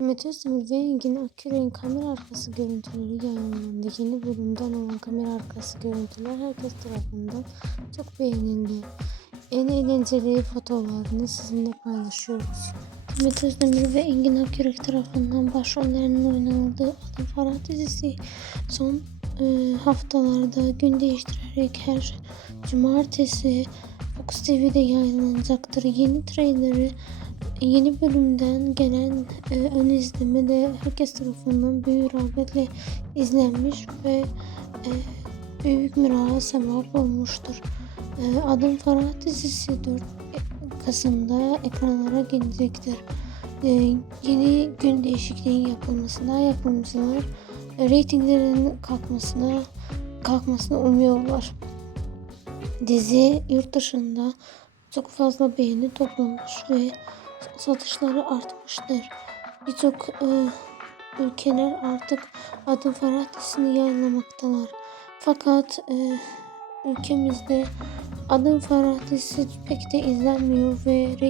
Özdemir ve Engin Akgürel'in kamera arkası görüntüleri yayınlandı. Yeni bölümden olan kamera arkası görüntüler herkes tarafından çok beğenildi. En eğlenceli fotoğraflarını sizinle paylaşıyoruz. Demet Özdemir ve Engin Akgürel tarafından başrollerinin oynanıldığı Adım Farah dizisi son e, haftalarda gün değiştirerek her cumartesi Fox TV'de yayınlanacaktır. Yeni trailerı Yeni bölümden gelen e, ön izleme de herkes tarafından büyük rağbetle izlenmiş ve e, büyük müraya sebep olmuştur. E, Adım Farah dizisi 4 Kasım'da ekranlara gelecektir. E, yeni gün değişikliği yapılmasına yapımcılar e, reytinglerin kalkmasına kalkmasını umuyorlar. Dizi yurt dışında çok fazla beğeni toplamış ve satışları artmıştır. Birçok e, ülkeler artık Adım Farah dizisini yayınlamaktalar. Fakat e, ülkemizde Adım Farah dizisi pek de izlenmiyor ve